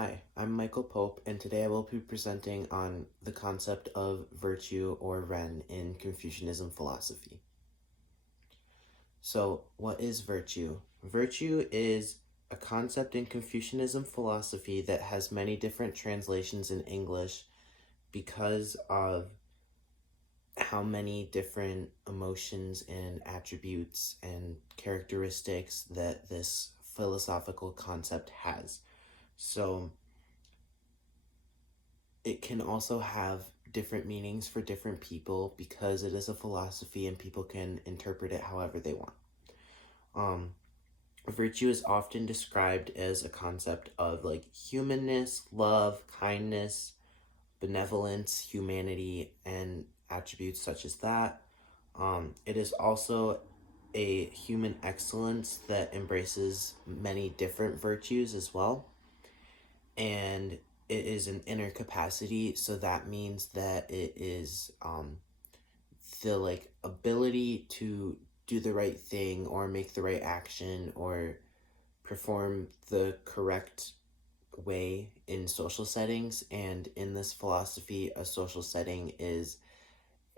Hi, I'm Michael Pope, and today I will be presenting on the concept of virtue or Ren in Confucianism philosophy. So, what is virtue? Virtue is a concept in Confucianism philosophy that has many different translations in English because of how many different emotions and attributes and characteristics that this philosophical concept has. So, it can also have different meanings for different people because it is a philosophy and people can interpret it however they want. Um, Virtue is often described as a concept of like humanness, love, kindness, benevolence, humanity, and attributes such as that. It is also a human excellence that embraces many different virtues as well. And it is an inner capacity, so that means that it is the like ability to do the right thing or make the right action or perform the correct way in social settings. And in this philosophy, a social setting is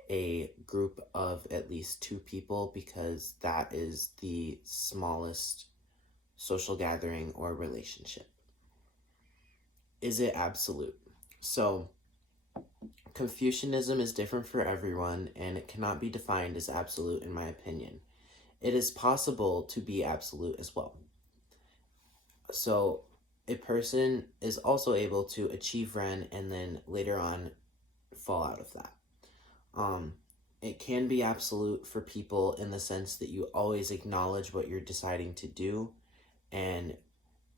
a group of at least two people because that is the smallest social gathering or relationship. Is it absolute? So Confucianism is different for everyone, and it cannot be defined as absolute, in my opinion. It is possible to be absolute as well. So, a person is also able to achieve Ren and then later on fall out of that. Um, it can be absolute for people in the sense that you always acknowledge what you're deciding to do, and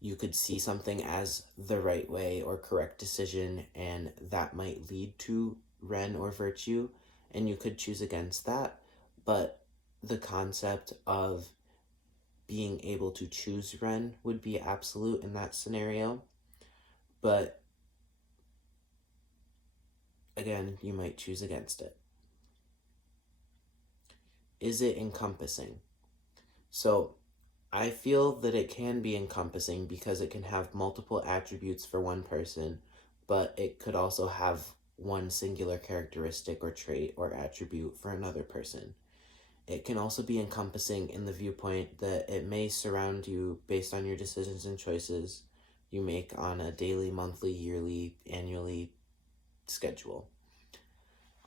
you could see something as the right way or correct decision, and that might lead to Ren or virtue, and you could choose against that. But the concept of being able to choose Ren would be absolute in that scenario. But again, you might choose against it. Is it encompassing? So I feel that it can be encompassing because it can have multiple attributes for one person, but it could also have one singular characteristic or trait or attribute for another person. It can also be encompassing in the viewpoint that it may surround you based on your decisions and choices you make on a daily, monthly, yearly, annually schedule.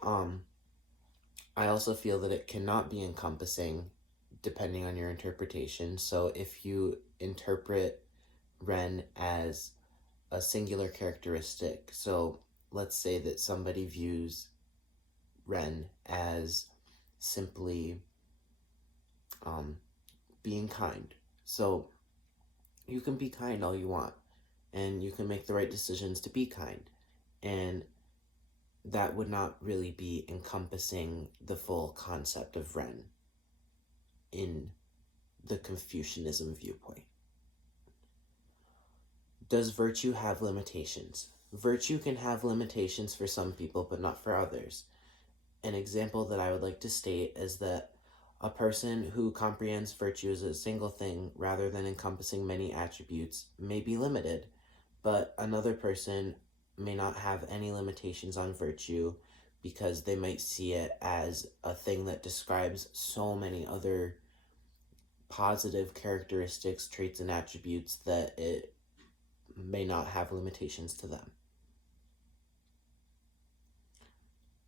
I also feel that it cannot be encompassing depending on your interpretation. So if you interpret Ren as a singular characteristic, so let's say that somebody views Ren as simply being kind. So you can be kind all you want, and you can make the right decisions to be kind. And that would not really be encompassing the full concept of Ren in the Confucianism viewpoint. Does virtue have limitations? Virtue can have limitations for some people, but not for others. An example that I would like to state is that a person who comprehends virtue as a single thing rather than encompassing many attributes may be limited, but another person may not have any limitations on virtue because they might see it as a thing that describes so many other positive characteristics, traits, and attributes that it may not have limitations to them.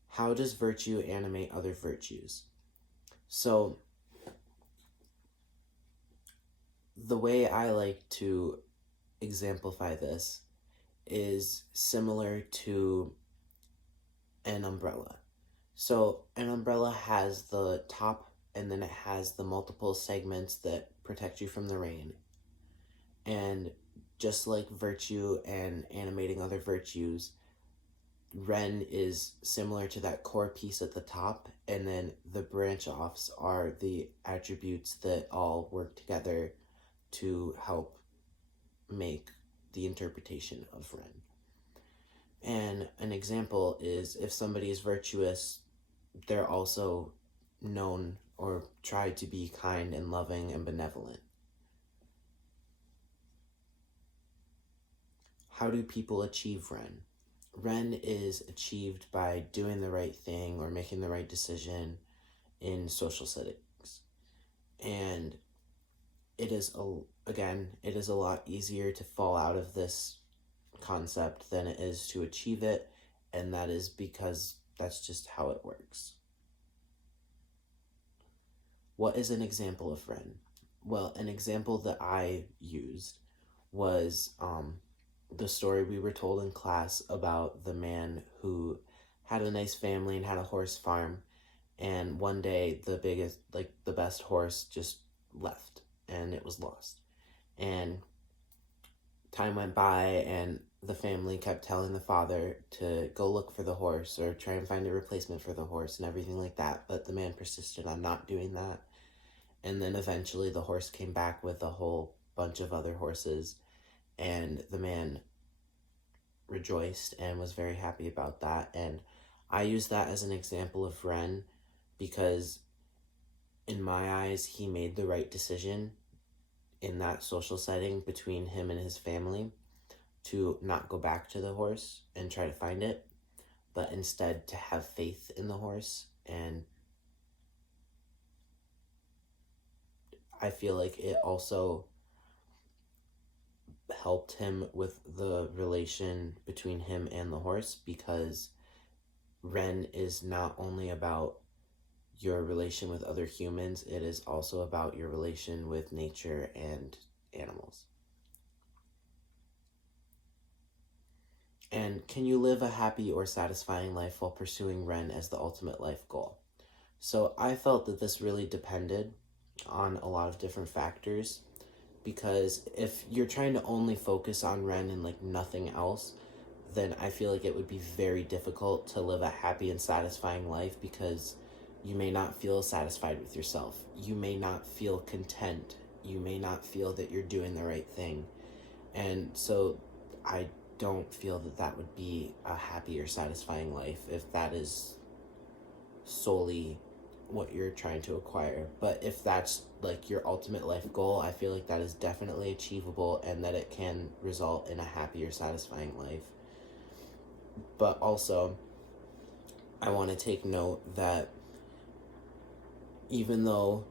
How does virtue animate other virtues? So, the way I like to exemplify this is similar to an umbrella. So, an umbrella has the top and then it has the multiple segments that protect you from the rain. And just like virtue and animating other virtues, Ren is similar to that core piece at the top, and then the branch offs are the attributes that all work together to help make the interpretation of Ren. And an example is if somebody is virtuous, they're also known or try to be kind and loving and benevolent. how do people achieve Ren? Ren is achieved by doing the right thing or making the right decision in social settings. And it is, it is a lot easier to fall out of this concept than it is to achieve it, and that is because that's just how it works. What is an example of Ren? Well, an example that I used was the story we were told in class about the man who had a nice family and had a horse farm, and one day the best horse just left and it was lost. And time went by and the family kept telling the father to go look for the horse or try and find a replacement for the horse and everything like that, but the man persisted on not doing that. And then eventually the horse came back with a whole bunch of other horses, and the man rejoiced and was very happy about that. And I use that as an example of Ren because in my eyes, he made the right decision in that social setting between him and his family to not go back to the horse and try to find it, but instead to have faith in the horse. And I feel like it also helped him with the relation between him and the horse, because Ren is not only about your relation with other humans, it is also about your relation with nature and animals. And can you live a happy or satisfying life while pursuing Ren as the ultimate life goal? So I felt that this really depended on a lot of different factors, because if you're trying to only focus on Ren and like nothing else, then I feel like it would be very difficult to live a happy and satisfying life, because you may not feel satisfied with yourself. You may not feel content. You may not feel that you're doing the right thing. And so I don't feel that that would be a happy or satisfying life if that is solely what you're trying to acquire. But if that's like your ultimate life goal, I feel like that is definitely achievable and that it can result in a happy or satisfying life. But also, I want to take note that even though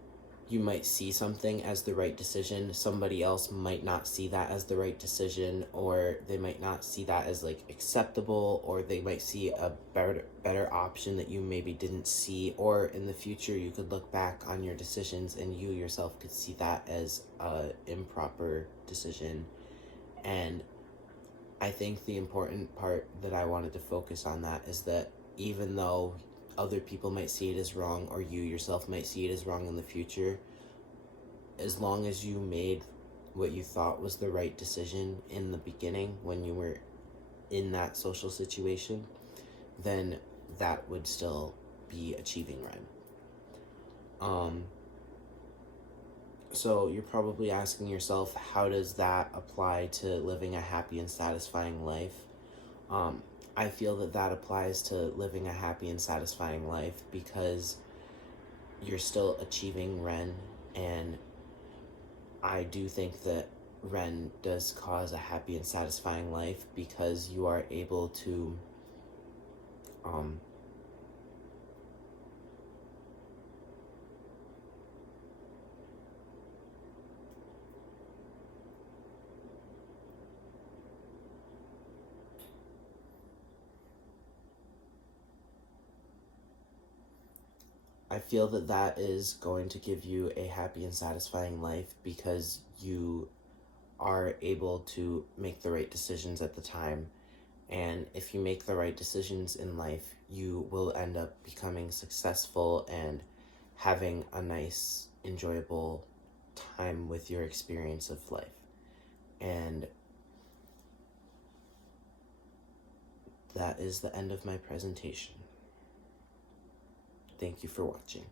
you might see something as the right decision, somebody else might not see that as the right decision, or they might not see that as like acceptable, or they might see a better option that you maybe didn't see, or in the future you could look back on your decisions and you yourself could see that as a improper decision. And I think the important part that I wanted to focus on that is that even though other people might see it as wrong, or you yourself might see it as wrong in the future, as long as you made what you thought was the right decision in the beginning when you were in that social situation, then that would still be achieving Ren. So you're probably asking yourself, how does that apply to living a happy and satisfying life? I feel that that applies to living a happy and satisfying life because you're still achieving Ren, and I do think that Ren does cause a happy and satisfying life because you are able to I feel that that is going to give you a happy and satisfying life because you are able to make the right decisions at the time. And if you make the right decisions in life, you will end up becoming successful and having a nice, enjoyable time with your experience of life. And that is the end of my presentation. Thank you for watching.